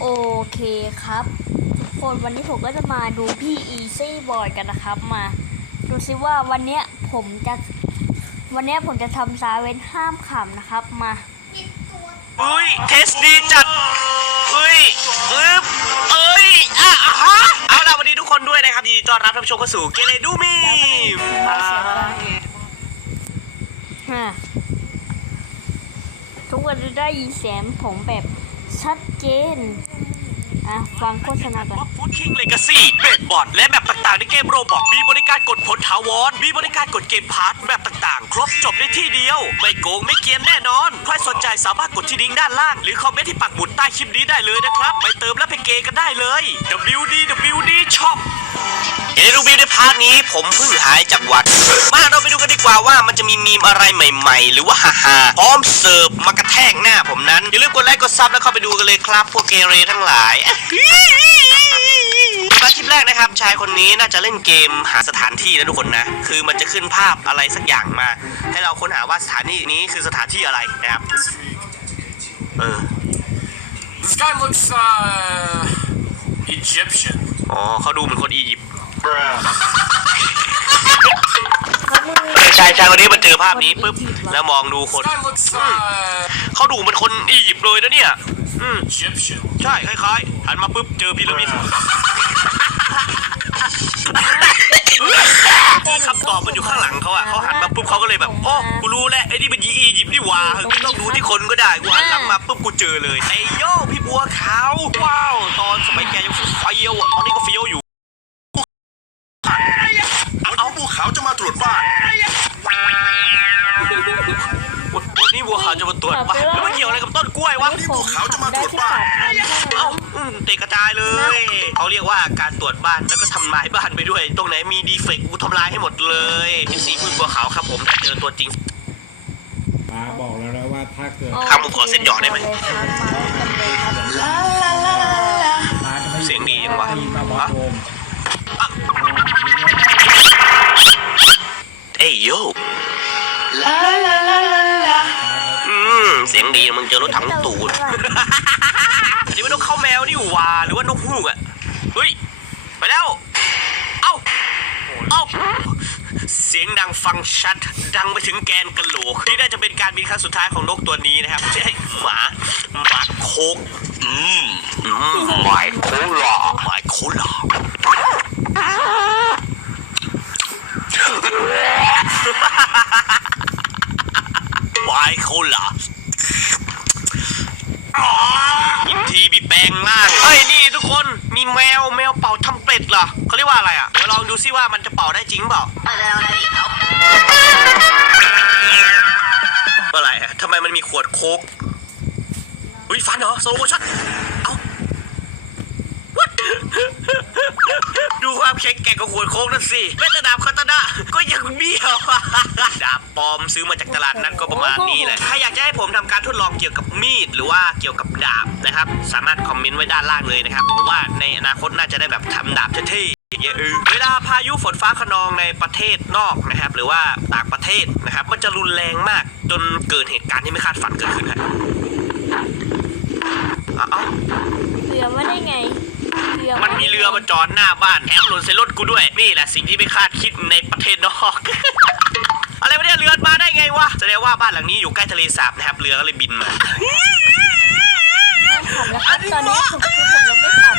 โอเคครับ ทุกคนวันนี้ผมก็จะมาดูพี่อีซี่บอยกันนะครับ มาดูซิว่าวันเนี้ยผมจะ วันเนี้ยผมจะทำซาเว้นห้ามขำนะครับมาอุ้ยเทสดีจัดอุ้ยอึ๊บเอ้ยอะอะฮะเอาล่ะวันนี้ทุกคนด้วยนะครับยินดีต้อนรับท่านผู้ชมเข้าสู่เกเรดูมีมอ่าฮะทุกคนจะได้ยินเสียงผมแบบ ชัดเจนอะฟังโฆษณาก่อนฟูดคิงเลกาซี่เบสบอร์ดและแบบต่างๆในเกมโรบอกมีบริการกดผลถาวร มีบริการกดเกมพาร์ทแบบต่างๆ ครบจบในที่เดียว ไม่โกงไม่เกียนแน่นอน ใครสนใจสามารถกดที่ลิงก์ด้านล่าง หรือคอมเมนต์ที่ปักหมุดใต้คลิปนี้ได้เลยนะครับ ไปเติมและไปเกย์กันได้เลย WD WD Shop เอรูบีในพาร์ทนี้ผมเพิ่งหายจากหวัด มาเราไปดูกันดีกว่าว่ามันจะมีมีมอะไรใหม่ ๆ หรือว่าฮาฮาๆพร้อมเสิร์ฟมากระแทกหน้าผมนั้น อย่าลืมกดไลค์กดซับแล้วเข้าไปดูกันเลยครับ พวกเกเรทั้งหลายมาคลิปแรกนะครับ ชายคนนี้น่าจะเล่นเกมหาสถานที่นะทุกคนนะ คือมันจะขึ้นภาพอะไรสักอย่างมา ให้เราค้นหาว่าสถานที่นี้คือสถานที่อะไรนะครับเออ This guy looks uh Egyptian. อ๋อเขาดูเหมือนคนอียิปต์ Bruh. ชายชายคนนี้มาเจอภาพนี้ปุ๊บแล้วมองดูคน Sky looks uh เขาดูเหมือนคนอียิปต์เลยนะเนี่ย อืม Egyptian. ใช่คล้ายๆหันมาปุ๊บเจอพีระมิดคือคำตอบมันอยู่ข้างหลังเขาอะเขาหันมาปุ๊บเขาก็เลยแบบโอ้กูรู้แล้วไอ้นี่มันยีอียิปต์นี่หว่าต้องดูที่คนก็ได้กูหันหลังมาปุ๊บกูเจอเลยไอ้โย่พี่บัวขาวว้าว ตอนสมัยแกยังเฟี้ยวอะตอนนี้ก็ วขาวจะมาตรวจบ้านแล้วมันเกี่ยวอะไรกับต้นกล้วยวะนี่บัวขาวจะมาตรวจบ้านเอ้าอืมเตะกระจายเลย เขาเรียกว่าการตรวจบ้านแล้วก็ทำลายบ้านไปด้วย ตรงไหนมีดีเฟกต์กูทำลายให้หมดเลยพี่สีพึ่งบัวขาวครับผมถ้าเจอตัวจริง ป้าบอกแล้วนะว่าถ้าเกิดครับผมขอเส้นหยอดได้ไหม ป้าจะไม่เสียงดีจังวะได้ยินป้าบอกโอมเอ้ยโยอืม เสียงดีมึงเจอรถถังตูดอันนี้มันนกเข้าแมวนี่หว่าหรือว่านกฮูกอะเฮ้ยไปแล้ว เอ้าเอ้าเสียงดังฟังชัด ดังไปถึงแกนกะโหลกนี่น่าจะเป็นการบินครั้งสุดท้ายของนกตัวนี้นะครับใช่หมาหมาโคกอืมอืมหมาโคลาหมาโคลาหมาโคลา อินทีมีแปลงร่างเฮ้ยนี่ทุกคนมีแมวแมวเป่าทำเป็ดเหรอเขาเรียกว่าอะไรอะเดี๋ยวลองดูซิว่ามันจะเป่าได้จริงเปล่าอะไรอะทำไมมันมีขวดโค้กอุ้ยฟันเหรอโซโลชั่นเอ้า What? ดูความแข็งแกร่งของขวดโค้กนั่นสิแม้แต่ดาบคาตานะก็ยังเบี้ยวดาบปลอมซื้อมาจากตลาดนัดก็ประมาณนี้แหละ ถ้าอยากจะให้ผมทำการทดลองเกี่ยวกับมีด หรือว่าเกี่ยวกับดาบนะครับ สามารถคอมเมนต์ไว้ด้านล่างเลยนะครับผมว่าในอนาคตน่าจะได้แบบทำดาบเท่ๆอย่างเวลาพายุฝนฟ้าขนองในประเทศนอกนะครับ หรือว่าต่างประเทศนะครับ มันจะรุนแรงมากจนเกิดเหตุการณ์ที่ไม่คาดฝันเกิดขึ้นฮะอ้าวเรือมาได้ไง รือมันมีเรือมาจอดหน้าบ้านแถมหล่นใส่รถกูด้วย นี่แหละสิ่งที่ไม่คาดคิดในประเทศนอก อะไรวะเนี่ยเรือมาได้ไงวะแสดงว่าบ้านหลังนี้อยู่ใกล้ทะเลสาบนะครับเรือก็เลยบินมา ผมแล้วครับตอนนี้ผม